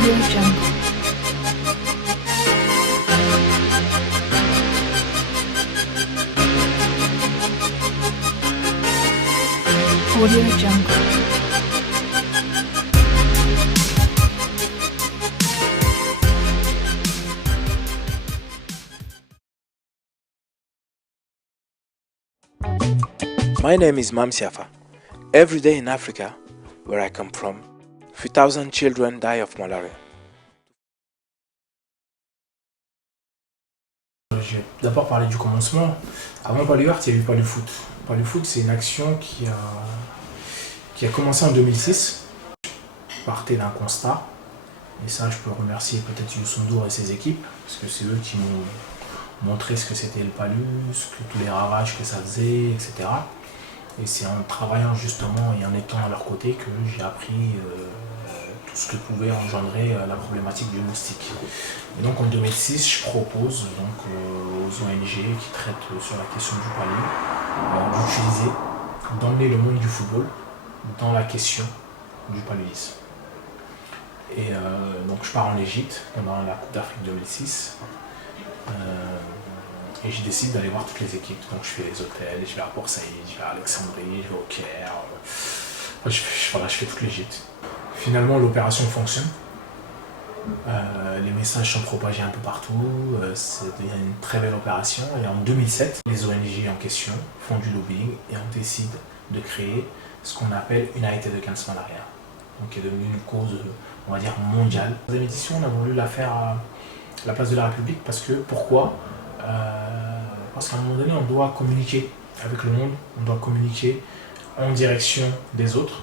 Audio Jungle. Audio Jungle. My name is Mam Siafa. Every day in Africa, where I come from, 3,000 children die of malaria. Je vais d'abord parler du commencement. Avant Palu Art, il y a eu Palu Foot. Palu Foot, c'est une action qui a commencé en 2006. Je partais d'un constat, et ça je peux remercier peut-être Youssou N'Dour et ses équipes, parce que c'est eux qui m'ont montré ce que c'était le Palu, tous les ravages que ça faisait, etc. Et c'est en travaillant justement et en étant à leur côté que j'ai appris tout ce que pouvait engendrer la problématique du moustique. Et donc en 2006, je propose donc, aux ONG qui traitent sur la question du Palu d'utiliser, d'emmener le monde du football dans la question du paludisme. Et donc je pars en Égypte pendant la Coupe d'Afrique 2006. Et je décide d'aller voir toutes les équipes. Donc je fais les hôtels, je vais à Port Saïd, je vais à Alexandrie, je vais au Caire. Je fais toute l'Égypte. Finalement, l'opération fonctionne. Les messages sont propagés un peu partout. C'est une très belle opération. Et en 2007, les ONG en question font du lobbying et on décide de créer ce qu'on appelle United Against Malaria. Donc qui est devenue une cause, on va dire, mondiale. La deuxième édition, on a voulu la faire à la place de la République parce que, pourquoi ? Parce qu'à un moment donné, on doit communiquer avec le monde, on doit communiquer en direction des autres.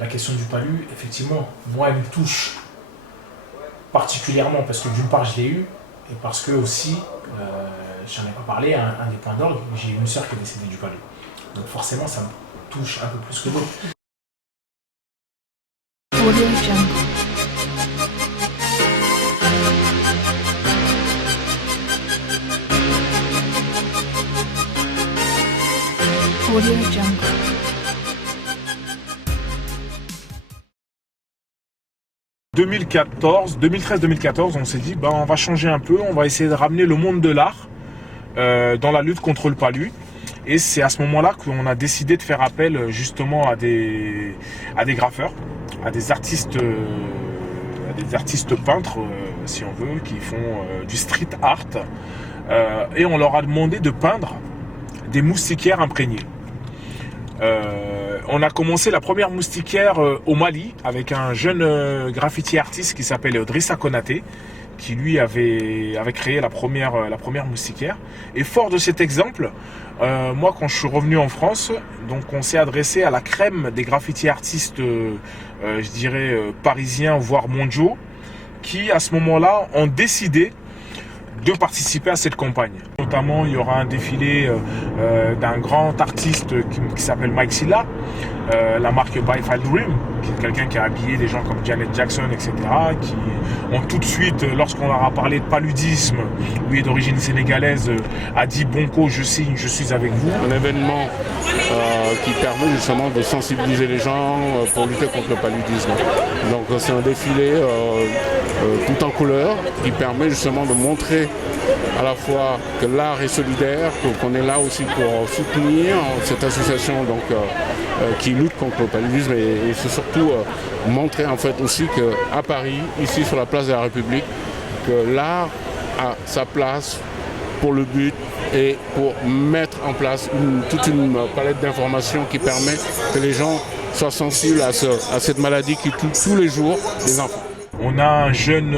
La question du Palu, effectivement, moi, elle me touche particulièrement parce que d'une part, je l'ai eu et parce que aussi, j'en ai pas parlé, un des points d'orgue, j'ai une sœur qui est décédée du Palu. Donc forcément, ça me touche un peu plus que d'autres. Audio Jungle. Audio Jungle. En 2013-2014, on s'est dit on va changer un peu, on va essayer de ramener le monde de l'art dans la lutte contre le palu. Et c'est à ce moment-là qu'on a décidé de faire appel justement à des graffeurs, à des artistes peintres, si on veut, qui font du street art. Et on leur a demandé de peindre des moustiquaires imprégnées. On a commencé la première moustiquaire au Mali avec un jeune graffiti artiste qui s'appelle Drissa Konaté, qui lui avait créé la première moustiquaire. Et fort de cet exemple, moi quand je suis revenu en France, donc on s'est adressé à la crème des graffiti artistes, je dirais parisiens voire mondiaux, qui à ce moment-là ont décidé de participer à cette campagne. Notamment, il y aura un défilé d'un grand artiste qui s'appelle Mike Silla, la marque By File Dream, qui est quelqu'un qui a habillé des gens comme Janet Jackson, etc., qui ont tout de suite, lorsqu'on leur a parlé de paludisme, lui est d'origine sénégalaise, a dit « Bonco, je signe, je suis avec vous ». Un événement qui permet justement de sensibiliser les gens pour lutter contre le paludisme. Donc c'est un défilé tout en couleurs qui permet justement de montrer à la fois que l'art est solidaire, qu'on est là aussi pour soutenir cette association donc, qui lutte contre le paludisme et c'est surtout montrer en fait aussi qu'à Paris, ici sur la place de la République, que l'art a sa place pour le but et pour mettre en place toute une palette d'informations qui permet que les gens soient sensibles à cette maladie qui touche tous les jours les enfants. On a un jeune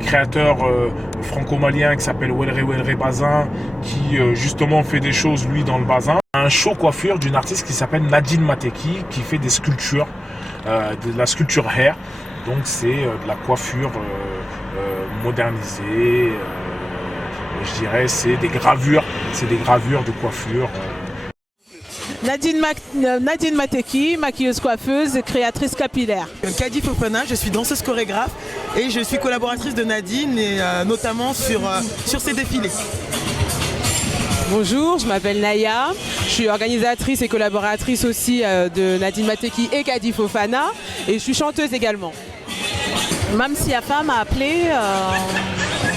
créateur franco-malien qui s'appelle Welre Bazin qui justement fait des choses lui dans le bazin. Un show coiffure d'une artiste qui s'appelle Nadine Mateki qui fait des sculptures, de la sculpture hair. Donc c'est de la coiffure modernisée, je dirais c'est des gravures de coiffure. Nadine Mateki, maquilleuse coiffeuse et créatrice capillaire. Kadi Fofana, je suis danseuse chorégraphe et je suis collaboratrice de Nadine et notamment sur ses défilés. Bonjour, je m'appelle Naya, je suis organisatrice et collaboratrice aussi de Nadine Mateki et Kadi Fofana et je suis chanteuse également. Mam Siafa m'a appelé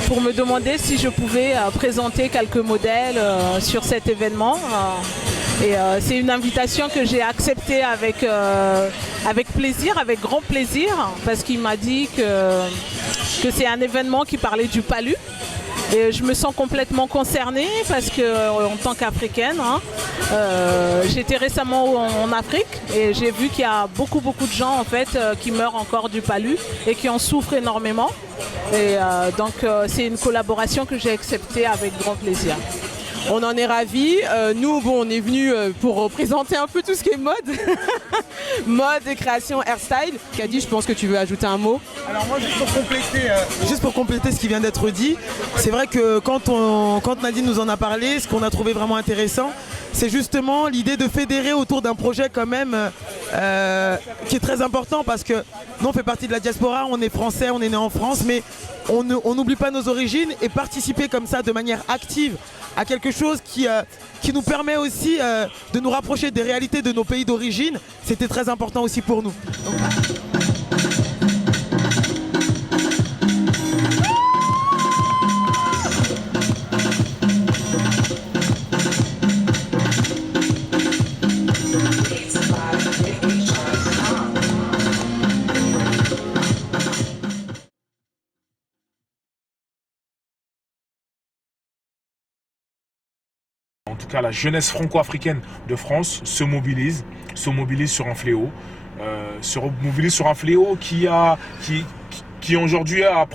pour me demander si je pouvais présenter quelques modèles sur cet événement. C'est une invitation que j'ai acceptée avec plaisir, avec grand plaisir, parce qu'il m'a dit que c'est un événement qui parlait du palu. Et je me sens complètement concernée parce que en tant qu'Africaine, j'étais récemment en Afrique et j'ai vu qu'il y a beaucoup de gens en fait qui meurent encore du palu et qui en souffrent énormément. Et donc c'est une collaboration que j'ai acceptée avec grand plaisir. On en est ravis. Nous, bon, on est venus pour représenter un peu tout ce qui est mode. Mode et création, hairstyle. Kadi, je pense que tu veux ajouter un mot. Alors moi, juste pour compléter ce qui vient d'être dit, c'est vrai que quand Nadine nous en a parlé, ce qu'on a trouvé vraiment intéressant, c'est justement l'idée de fédérer autour d'un projet quand même qui est très important parce que nous on fait partie de la diaspora, on est français, on est né en France, mais on n'oublie pas nos origines et participer comme ça de manière active à quelque chose qui nous permet aussi de nous rapprocher des réalités de nos pays d'origine, c'était très important aussi pour nous. En tout cas, la jeunesse franco-africaine de France se mobilise sur un fléau, qui aujourd'hui a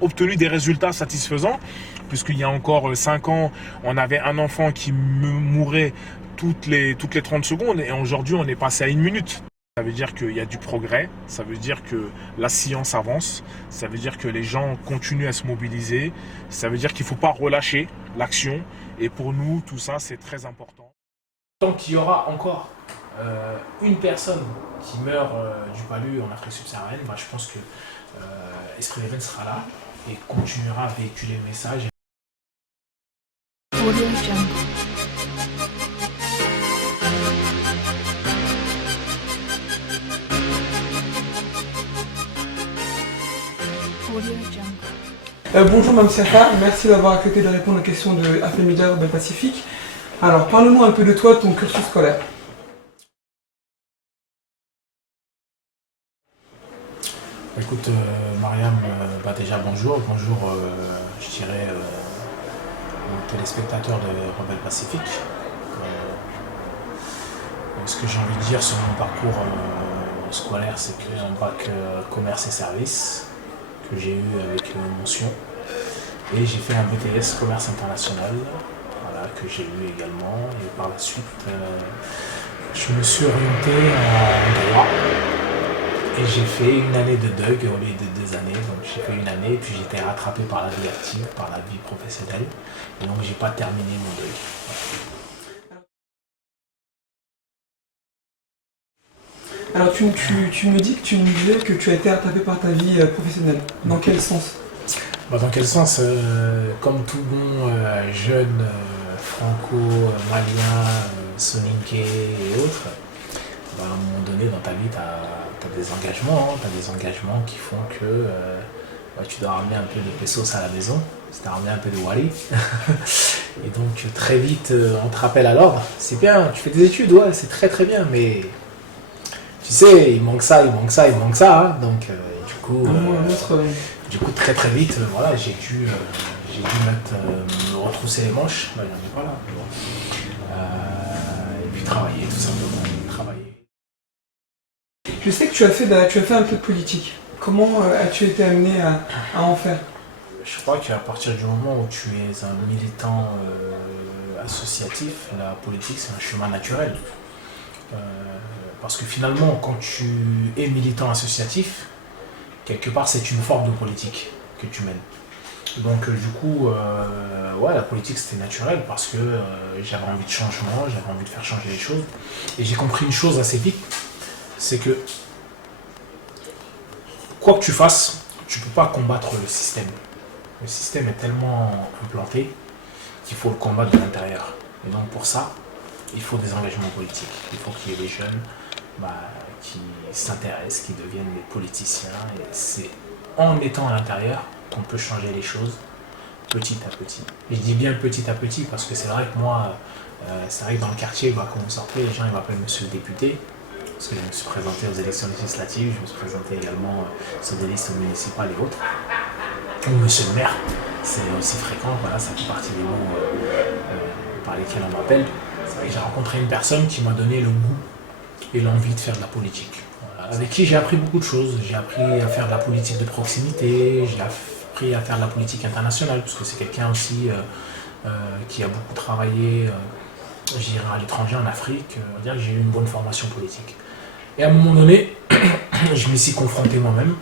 obtenu des résultats satisfaisants, puisqu'il y a encore 5 ans, on avait un enfant qui mourait toutes les 30 secondes, et aujourd'hui, on est passé à 1 minute. Ça veut dire qu'il y a du progrès, ça veut dire que la science avance, ça veut dire que les gens continuent à se mobiliser, ça veut dire qu'il ne faut pas relâcher l'action. Et pour nous, tout ça, c'est très important. Tant qu'il y aura encore une personne qui meurt du palu en Afrique subsaharienne, je pense que Esprit Leven sera là et continuera à véhiculer le message. Audio Jungle. Audio Jungle. Bonjour Mme Siafa, merci d'avoir accepté de répondre aux questions de AFMedia Urban Pacifique. Alors parle-nous un peu de toi, ton cursus scolaire. Écoute Mariam, déjà bonjour, je dirais aux téléspectateurs de Rebelle Pacifique. Ce que j'ai envie de dire sur mon parcours scolaire, c'est que j'ai un bac commerce et services que j'ai eu avec mention, et j'ai fait un BTS commerce international, voilà, que j'ai eu également, et par la suite je me suis orienté en droit et j'ai fait une année de DUG au lieu de 2 années. Donc j'ai fait une année, puis j'ai été rattrapé par la vie active, par la vie professionnelle, et donc j'ai pas terminé mon DUG. Alors tu me dis que tu me disais que tu as été rattrapé par ta vie professionnelle. Dans quel sens? Dans quel sens comme tout bon jeune franco-malien, soninké et autres, à un moment donné dans ta vie, tu as des engagements, des engagements qui font que tu dois ramener un peu de pesos à la maison, tu dois ramener un peu de wari. Et donc très vite on te rappelle à l'ordre. C'est bien, tu fais des études, ouais, c'est très bien, mais tu sais, il manque ça. Hein. Donc du coup très vite, voilà, j'ai dû me retrousser les manches, j'en ai pas là. Et puis travailler, tout simplement, travailler. Je sais que tu as fait un peu de politique. Comment as-tu été amené à en faire? Je crois qu'à partir du moment où tu es un militant associatif, la politique c'est un chemin naturel. Parce que finalement, quand tu es militant associatif, quelque part c'est une forme de politique que tu mènes. Donc du coup, la politique c'était naturel parce que j'avais envie de changement, j'avais envie de faire changer les choses. Et j'ai compris une chose assez vite, c'est que quoi que tu fasses, tu ne peux pas combattre le système. Le système est tellement implanté qu'il faut le combattre de l'intérieur. Et donc pour ça, il faut des engagements politiques. Il faut qu'il y ait des jeunes qui s'intéressent, qui deviennent des politiciens. Et c'est en étant à l'intérieur qu'on peut changer les choses petit à petit. Et je dis bien petit à petit parce que c'est vrai que moi, c'est vrai que dans le quartier, quand vous sortez, les gens ils m'appellent monsieur le député. Parce que je me suis présenté aux élections législatives, je me suis présenté également sur des listes municipales et autres. Ou monsieur le maire, c'est aussi fréquent, voilà, ça fait partie des mots par lesquels on m'appelle. C'est vrai que j'ai rencontré une personne qui m'a donné le goût et l'envie de faire de la politique. Voilà. Avec qui j'ai appris beaucoup de choses. J'ai appris à faire de la politique de proximité, j'ai appris à faire de la politique internationale, parce que c'est quelqu'un aussi qui a beaucoup travaillé je dirais, à l'étranger, en Afrique. On va dire que j'ai eu une bonne formation politique. Et à un moment donné, je m'y suis confronté moi-même.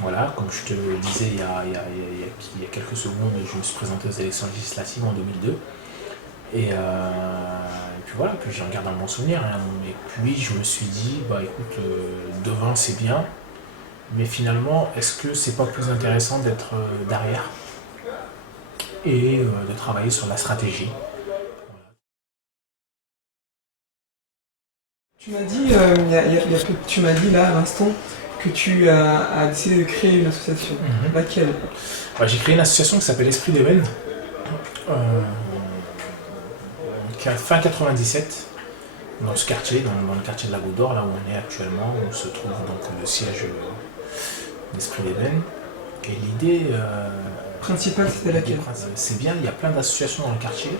Voilà, comme je te le disais il y a quelques secondes, je me suis présenté aux élections législatives en 2002. Et puis voilà, puis j'en garde un bon souvenir. Hein. Et puis je me suis dit, bah écoute, devant c'est bien, mais finalement, est-ce que c'est pas plus intéressant d'être derrière et de travailler sur la stratégie? Tu m'as dit, tu m'as dit là à l'instant que tu as décidé de créer une association. Laquelle? J'ai créé une association qui s'appelle Esprit d'Ébène, qui a fin 97, dans ce quartier, dans le quartier de la Goutte d'Or, là où on est actuellement, où se trouve donc le siège d'Esprit d'Ébène. Et l'idée principale, c'était laquelle? C'est bien, il y a plein d'associations dans le quartier,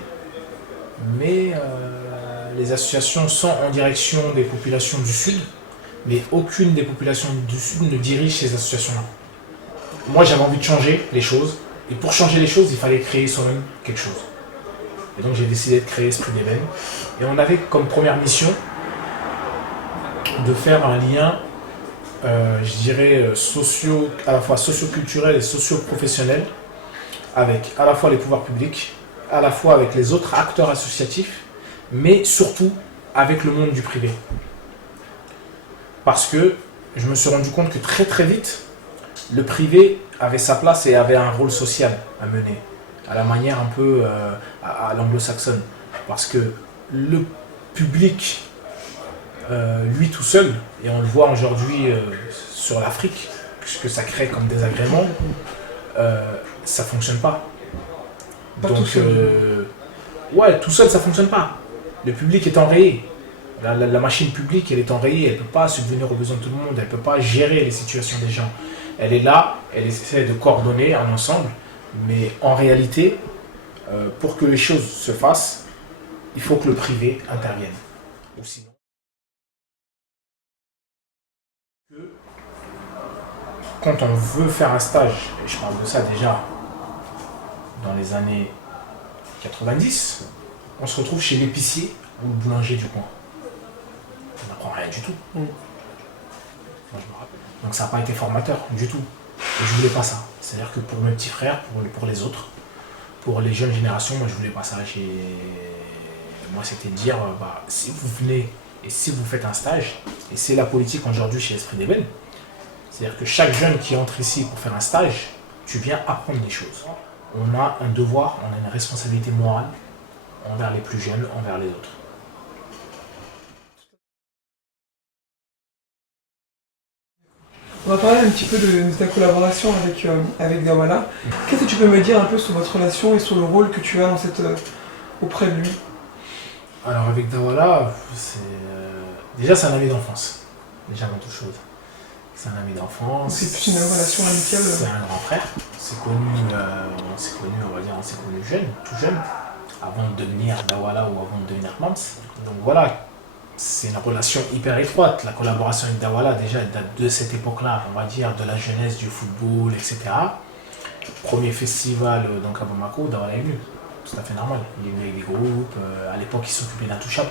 mais les associations sont en direction des populations du Sud, mais aucune des populations du Sud ne dirige ces associations-là. Moi, j'avais envie de changer les choses, et pour changer les choses, il fallait créer soi-même quelque chose. Et donc, j'ai décidé de créer Esprit d'Ébène. Et on avait comme première mission de faire un lien, je dirais, à la fois socio-culturel et socio-professionnel, avec à la fois les pouvoirs publics, à la fois avec les autres acteurs associatifs, mais surtout avec le monde du privé. Parce que je me suis rendu compte que très très vite, le privé avait sa place et avait un rôle social à mener, à la manière un peu à l'anglo-saxonne. Parce que le public, lui tout seul, et on le voit aujourd'hui sur l'Afrique, puisque ça crée comme désagrément, ça ne fonctionne pas. Pas donc, tout seul. Ouais, tout seul ça ne fonctionne pas. Le public est enrayé. La machine publique, elle est enrayée, elle ne peut pas subvenir aux besoins de tout le monde, elle ne peut pas gérer les situations des gens. Elle est là, elle essaie de coordonner un ensemble, mais en réalité, pour que les choses se fassent, il faut que le privé intervienne. Ou sinon, quand on veut faire un stage, et je parle de ça déjà dans les années 90, on se retrouve chez l'épicier ou le boulanger du coin. On n'apprend rien du tout. Moi, je me rappelle. Donc ça n'a pas été formateur du tout. Et je voulais pas ça. C'est-à-dire que pour mes petits frères, pour les autres, pour les jeunes générations, moi je voulais pas ça. Moi c'était de dire, si vous venez et si vous faites un stage, et c'est la politique aujourd'hui chez Esprit d'Ébène, c'est-à-dire que chaque jeune qui entre ici pour faire un stage, tu viens apprendre des choses. On a un devoir, on a une responsabilité morale envers les plus jeunes, envers les autres. On va parler un petit peu de ta collaboration avec Dawala. Qu'est-ce que tu peux me dire un peu sur votre relation et sur le rôle que tu as auprès de lui? Alors avec Dawala, déjà c'est un ami d'enfance, déjà avant toute chose. C'est un ami d'enfance. C'est plus une relation amicale. C'est un grand frère. On s'est connus jeunes, tout jeunes, avant de devenir Dawala ou avant de devenir Mams. Donc voilà, c'est une relation hyper étroite. La collaboration avec Dawala, déjà, date de cette époque-là, on va dire, de la jeunesse, du football, etc. Premier festival donc à Bamako, Dawala est venu. Tout à fait normal. Il est venu avec des groupes. À l'époque, il s'occupait d'Intouchable.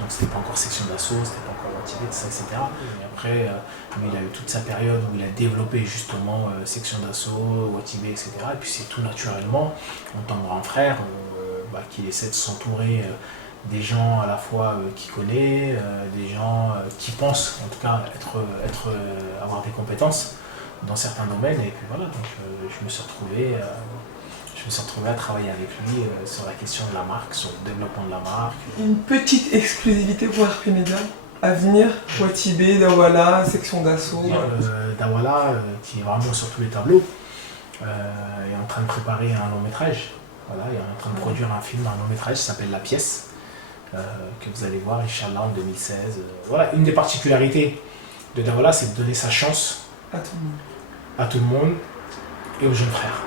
Donc c'était pas encore section d'assaut, c'était pas encore motivé, etc. Et après, il a eu toute sa période où il a développé justement section d'assaut, Watibé, etc. Et puis c'est tout naturellement, en tant que grand frère, qu'il essaie de s'entourer des gens à la fois qu'il connaît, des gens qui pensent en tout cas avoir des compétences dans certains domaines. Et puis voilà, donc je me suis retrouvé à travailler avec lui sur la question de la marque, sur le développement de la marque. Une petite exclusivité pour RP Media. venir, Watibe, Dawala, section d'assaut. Dawala, qui est vraiment sur tous les tableaux, est en train de préparer un long métrage. Voilà, il est en train de produire un film, un long métrage qui s'appelle La Pièce, que vous allez voir, Inch'Allah, en 2016. Voilà, une des particularités de Dawala, c'est de donner sa chance à tout le monde et aux jeunes frères.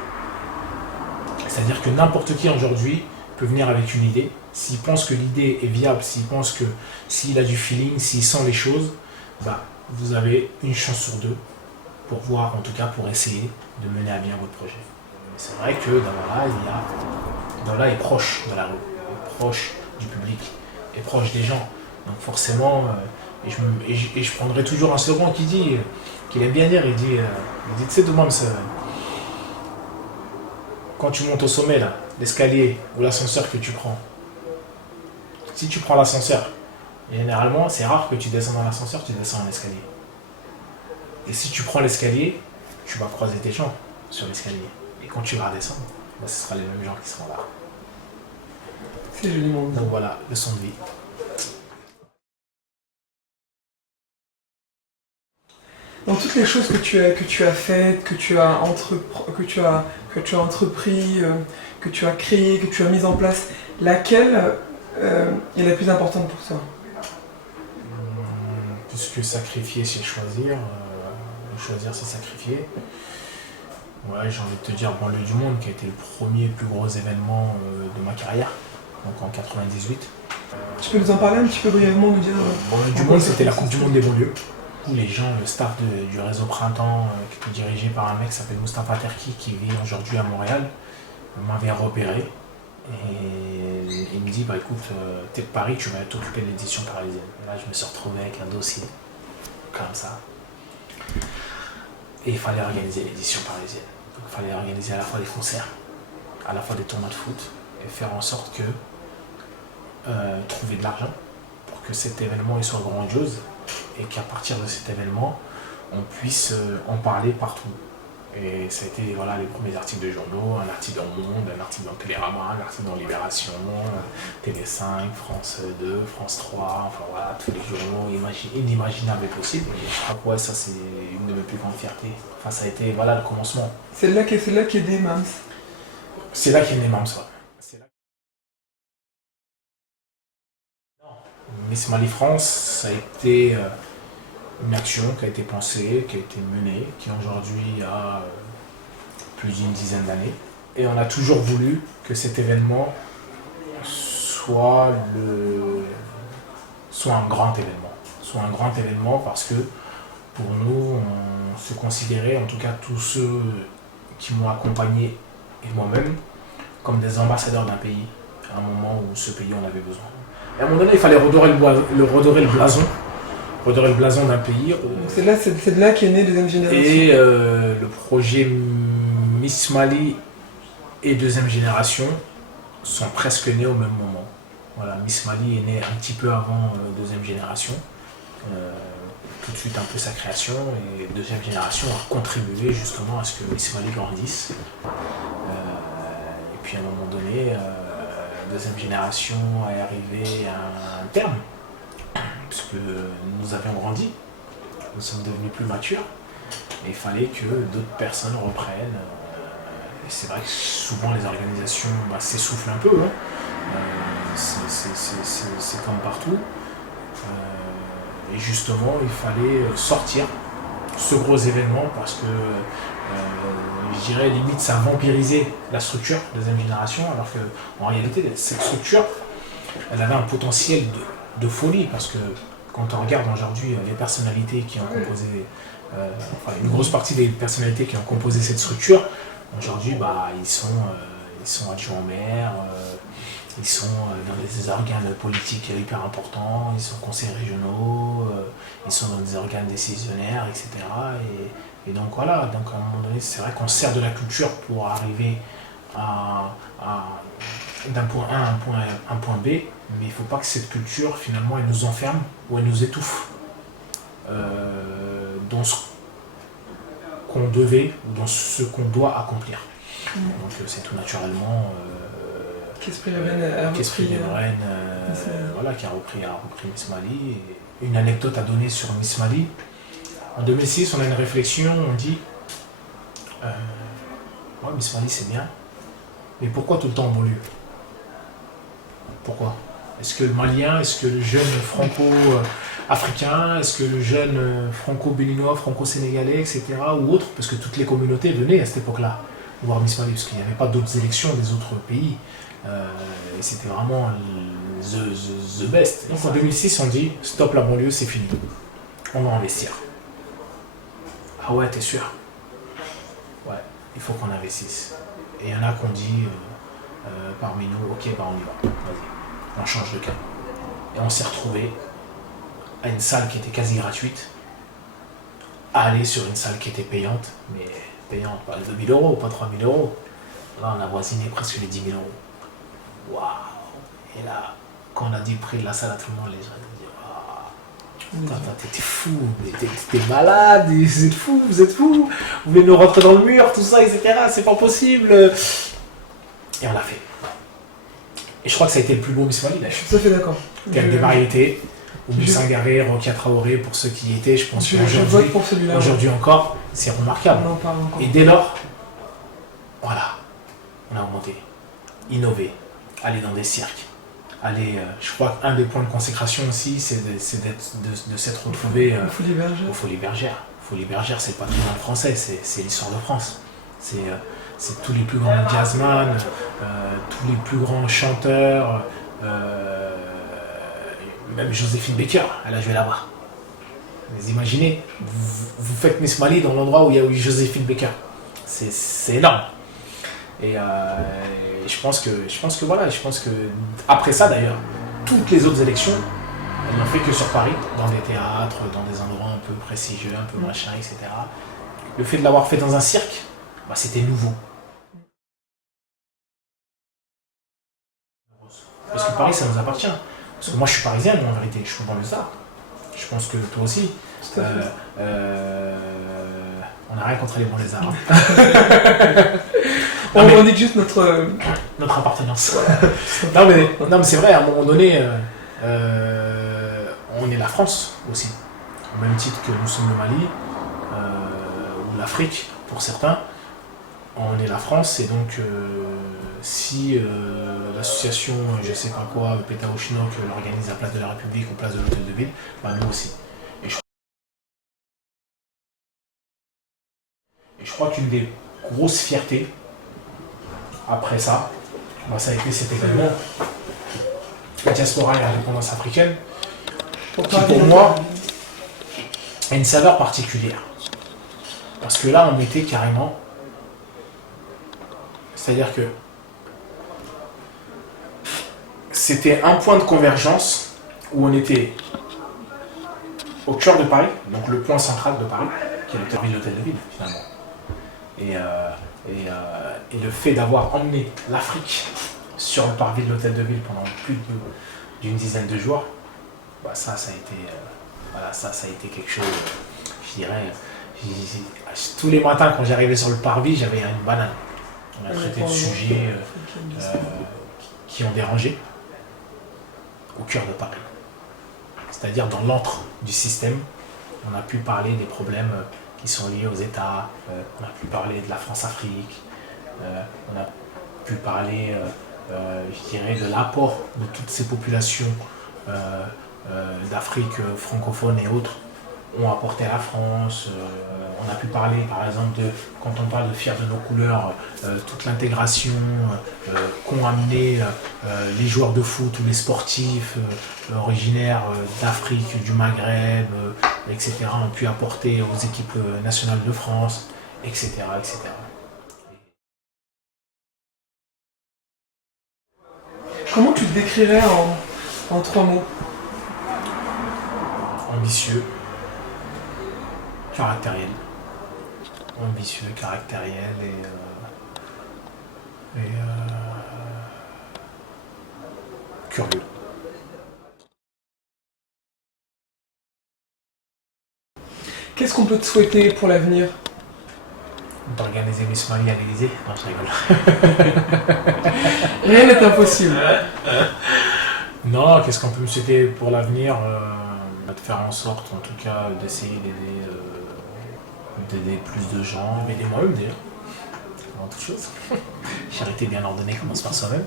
C'est-à-dire que n'importe qui aujourd'hui peut venir avec une idée. S'il pense que l'idée est viable, s'il pense que s'il a du feeling, s'il sent les choses, bah, vous avez une chance sur deux pour voir, en tout cas pour essayer de mener à bien votre projet. C'est vrai que Dawala est proche de la rue, est proche du public, est proche des gens. Donc forcément, et je prendrai toujours un second qui dit, qu'il aime bien dire, il dit tu sais Doumams, quand tu montes au sommet, là, l'escalier ou l'ascenseur que tu prends, si tu prends l'ascenseur, généralement, c'est rare que tu descends dans l'ascenseur, tu descends en escalier. Et si tu prends l'escalier, tu vas croiser des gens sur l'escalier. Et quand tu vas redescendre, bah, ce sera les mêmes gens qui seront là. C'est joliment dit. Donc voilà, leçon de vie. Dans toutes les choses que tu as faites, que tu as entrepris, que tu as créé, que tu as mis en place, laquelle est la plus importante pour toi? Puisque sacrifier c'est choisir, choisir c'est sacrifier. Ouais, j'ai envie de te dire Banlieue du Monde qui a été le premier plus gros événement de ma carrière, donc en 98. Tu peux nous en parler un petit peu brièvement, nous dire Banlieue du Monde, c'était la Coupe du Monde des banlieues. Où les gens, le staff du réseau Printemps, qui était dirigé par un mec qui s'appelle Moustapha Terki, qui vit aujourd'hui à Montréal, m'avait repéré. Et il me dit, bah écoute, t'es de Paris, tu vas t'occuper de l'édition parisienne. Et là, je me suis retrouvé avec un dossier, comme ça. Et il fallait organiser l'édition parisienne. Donc il fallait organiser à la fois des concerts, à la fois des tournois de foot, et faire en sorte que trouver de l'argent pour que cet événement il soit grandiose et qu'à partir de cet événement, on puisse en parler partout. Et ça a été voilà, les premiers articles de journaux, un article dans Le Monde, un article dans Télérama, un article dans Libération, TV5, France 2, France 3, enfin voilà, tous les journaux inimaginables et possibles. Et je crois que ouais, ça c'est une de mes plus grandes fiertés. Enfin ça a été voilà, le commencement. C'est là qu'est né Mams. C'est là qu'est né Mams, ouais. Miss Mali France, ça a été une action qui a été pensée, qui a été menée, qui aujourd'hui a plus d'une dizaine d'années. Et on a toujours voulu que cet événement soit un grand événement. Soit un grand événement parce que pour nous, on se considérait, en tout cas tous ceux qui m'ont accompagné et moi-même, comme des ambassadeurs d'un pays, à un moment où ce pays en avait besoin. Et à un moment donné, il fallait redorer le blason d'un pays. C'est de là qu'est née Deuxième Génération. Et le projet Miss Mali et Deuxième Génération sont presque nés au même moment. Voilà, Miss Mali est née un petit peu avant Deuxième Génération, tout de suite un peu sa création, et Deuxième Génération a contribué justement à ce que Miss Mali grandisse. Et puis à un moment donné, Deuxième Génération est arrivée à un terme, puisque nous avions grandi, nous sommes devenus plus matures, et il fallait que d'autres personnes reprennent. Et c'est vrai que souvent les organisations s'essoufflent un peu, hein. C'est comme partout. Et justement, il fallait sortir ce gros événement parce que je dirais limite ça vampirisait la structure Deuxième Génération, alors qu'en réalité cette structure elle avait un potentiel de folie, parce que quand on regarde aujourd'hui les personnalités qui ont composé, une grosse partie des personnalités qui ont composé cette structure, aujourd'hui ils sont adjoints au maire, ils sont dans des organes politiques hyper importants, ils sont conseillers régionaux, ils sont dans des organes décisionnaires, etc. Et donc voilà, donc à un moment donné, c'est vrai qu'on sert de la culture pour arriver d'un point A à un point B, mais il ne faut pas que cette culture, finalement, elle nous enferme ou elle nous étouffe dans ce qu'on devait ou dans ce qu'on doit accomplir. Donc c'est tout naturellement Qu'Esprit Lorraine a Qu'Esprit repris. Lorraine, voilà, qui a repris Miss Mali. Et une anecdote à donner sur Miss Mali. En 2006, on a une réflexion, on dit ouais, Miss Mali c'est bien, mais pourquoi tout le temps en banlieue? Pourquoi? Est-ce que le Malien, est-ce que le jeune franco-africain, est-ce que le jeune franco-béninois, franco-sénégalais, etc. ou autre, parce que toutes les communautés venaient à cette époque-là voir Miss Mali, parce qu'il n'y avait pas d'autres élections des autres pays. Et c'était vraiment the best. Donc en 2006, on dit stop la banlieue, c'est fini. On va investir. Ah ouais, t'es sûr? Ouais, il faut qu'on investisse. Et il y en a qui ont dit parmi nous, ok, bah on y va, vas-y, on change de cap. Et on s'est retrouvé à une salle qui était quasi gratuite, à aller sur une salle qui était payante, mais payante, pas 2 000 euros, pas 3 000 euros. Là, on a voisiné presque les 10 000 euros. Waouh! Et là, quand on a dit le prix de la salle à tout le monde, les gens disaient waouh! T'es fou, t'es malade, vous êtes fou, vous voulez nous rentrer dans le mur, tout ça, etc. C'est pas possible. Et on l'a fait. Et je crois que ça a été le plus beau Miss Mali. Je suis tout à fait d'accord. Gamme des variétés, Oumou Sangaré, Rokia Traoré, pour ceux qui y étaient, je pense Je vote pour celui-là. Aujourd'hui encore, c'est remarquable. On en parle encore. Et dès lors, voilà, on a augmenté, innové, aller dans des cirques. Aller, je crois qu'un des points de consécration aussi, c'est de s'être retrouvé aux Folies Bergères. Aux Folies Bergères. Folies Bergères, c'est le patrimoine français, c'est l'histoire de France. C'est tous les plus grands jazzman, tous les plus grands chanteurs, même Joséphine Baker, elle a joué là-bas. Vous imaginez, vous faites Miss Mali dans l'endroit où il y a eu Joséphine Baker. C'est énorme. Et je pense que voilà, après ça d'ailleurs, toutes les autres élections, elles n'ont fait que sur Paris, dans des théâtres, dans des endroits un peu prestigieux, un peu machin, etc. Le fait de l'avoir fait dans un cirque, bah, c'était nouveau. Parce que Paris, ça nous appartient. Parce que moi, je suis parisienne, en vérité, je suis dans le Sard. Je pense que toi aussi. On n'a rien contre les bons lézards. On revendique juste notre appartenance. non mais c'est vrai, à un moment donné, on est la France aussi. Au même titre que nous sommes le Mali, ou l'Afrique pour certains. On est la France et donc si l'association, je sais pas quoi, Péta au Chinook l'organise à Place de la République ou Place de l'Hôtel de Ville, bah nous aussi. Et je crois qu'une des grosses fiertés après ça, bah ça a été cet événement, la diaspora et l'indépendance africaine, qui pour moi a une saveur particulière. Parce que là, on était carrément, c'est-à-dire que c'était un point de convergence où on était au cœur de Paris, donc le point central de Paris, qui est l'hôtel de ville finalement. Et le fait d'avoir emmené l'Afrique sur le parvis de l'hôtel de ville pendant plus d'une dizaine de jours, bah ça a été quelque chose, je dirais, tous les matins quand j'arrivais sur le parvis, j'avais une banane. On a traité de sujets qui ont dérangé au cœur de Paris. C'est-à-dire dans l'antre du système, on a pu parler des problèmes qui sont liés aux États, on a pu parler de la France-Afrique, on a pu parler, je dirais, de l'apport de toutes ces populations d'Afrique francophone et autres ont apporté à la France. On a pu parler, par exemple, quand on parle de fiers de nos couleurs, toute l'intégration qu'ont amené les joueurs de foot ou les sportifs originaires d'Afrique, du Maghreb, etc., ont pu apporter aux équipes nationales de France, etc., etc. Comment tu te décrirais en 3 mots? Ambitieux, caractériel. Ambitieux, caractériel et curieux. Qu'est-ce qu'on peut te souhaiter pour l'avenir? d'organiser Miss Mali à l'Élysée. Non, je rigole. Rien n'est impossible. Non, qu'est-ce qu'on peut me souhaiter pour l'avenir? De faire en sorte, en tout cas, d'essayer d'aider plus de gens, d'aider moi-même d'ailleurs, avant toute chose. Charité bien ordonnée commence par soi-même.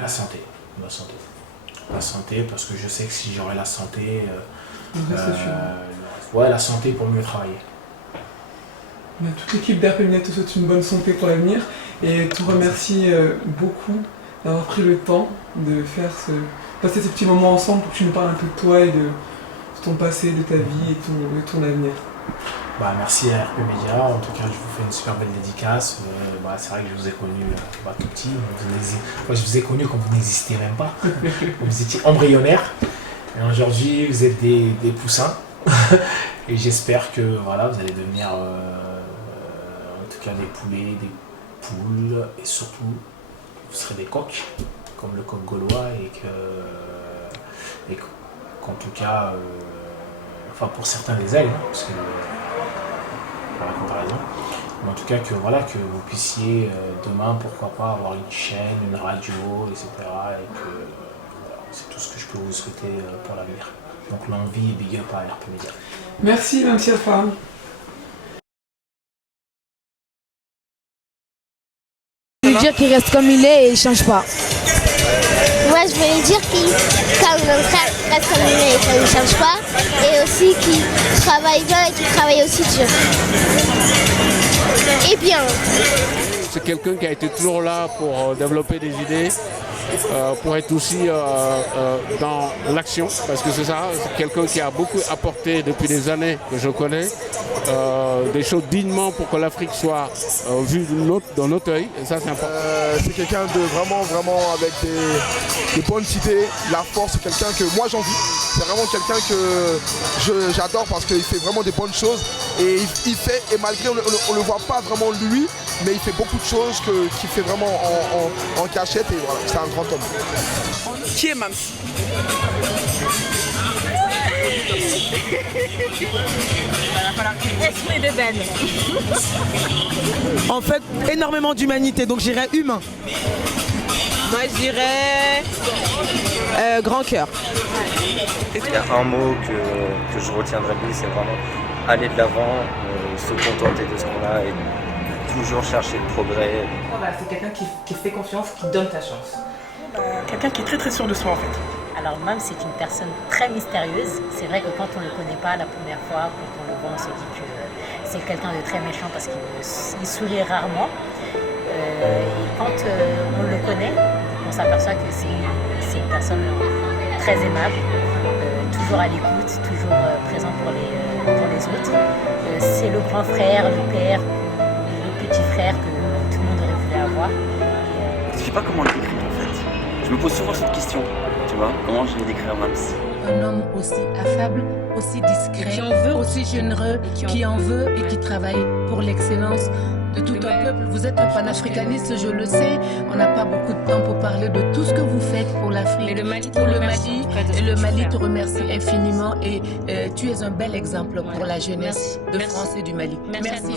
La santé. La santé, parce que je sais que si j'aurais la santé, la santé pour mieux travailler. Mais toute l'équipe d'RP te souhaite une bonne santé pour l'avenir et te remercie beaucoup d'avoir pris le temps de passer ces petits moments ensemble pour que tu nous parles un peu de toi et de ton passé, de ta vie et de ton avenir. Merci à RP Média, en tout cas je vous fais une super belle dédicace. C'est vrai que je vous ai connu tout petit, moi je vous ai connu quand vous n'existiez même pas, vous étiez embryonnaire et aujourd'hui vous êtes des poussins et j'espère que vous allez devenir en tout cas des poulets, des poules et surtout vous serez des coqs comme le coq gaulois et qu'en tout cas, pour certains des ailes, parce que par la comparaison, mais en tout cas que vous puissiez demain, pourquoi pas, avoir une chaîne, une radio, etc. Et que c'est tout ce que je peux vous souhaiter pour l'avenir. Donc l'envie et big up à RP Média. Merci, même si femme. Je veux dire qu'il reste comme il est et il change pas. Moi, je voulais dire qu'il reste comme il est et qu'il ne change pas. Et aussi qu'il travaille bien et qu'il travaille aussi dur. Et bien. C'est quelqu'un qui a été toujours là pour développer des idées, pour être aussi dans l'action, parce que c'est ça, c'est quelqu'un qui a beaucoup apporté depuis des années que je connais, des choses dignement pour que l'Afrique soit vue dans notre œil, et ça c'est important. C'est quelqu'un de vraiment avec des bonnes idées, la force, c'est quelqu'un que moi j'envie. C'est vraiment quelqu'un que j'adore parce qu'il fait vraiment des bonnes choses et il fait, et malgré on ne le voit pas vraiment lui, mais il fait beaucoup de choses qu'il fait vraiment en cachette et voilà, c'est un grand homme. Qui est Mamsi? Esprit de belle. En fait, énormément d'humanité, donc j'irais humain. Moi je dirais grand cœur. Il y a un mot que je retiendrai de lui, c'est vraiment aller de l'avant, se contenter de ce qu'on a et toujours chercher le progrès. C'est quelqu'un qui fait confiance, qui donne ta chance. Quelqu'un qui est très très sûr de soi en fait. Alors Mam, c'est une personne très mystérieuse. C'est vrai que quand on ne le connaît pas la première fois, quand on le voit, on se dit que c'est quelqu'un de très méchant parce qu'il sourit rarement. Et quand on le connaît, on s'aperçoit que c'est une personne très aimable, toujours à l'écoute, toujours présent pour les autres. C'est le grand frère, le père, le petit frère que tout le monde aurait voulu avoir. Je ne sais pas comment le décrire en fait. Je me pose souvent cette question, tu vois, comment je vais décrire Mamsi. Un homme aussi affable, aussi discret, aussi généreux, qui en veut et qui travaille pour l'excellence de tout un peuple. Vous êtes un panafricaniste, je le sais. On n'a pas beaucoup de temps pour parler de tout ce que vous faites pour l'Afrique. Et le Mali te remercie infiniment et tu es un bel exemple pour la jeunesse de France et du Mali. Merci.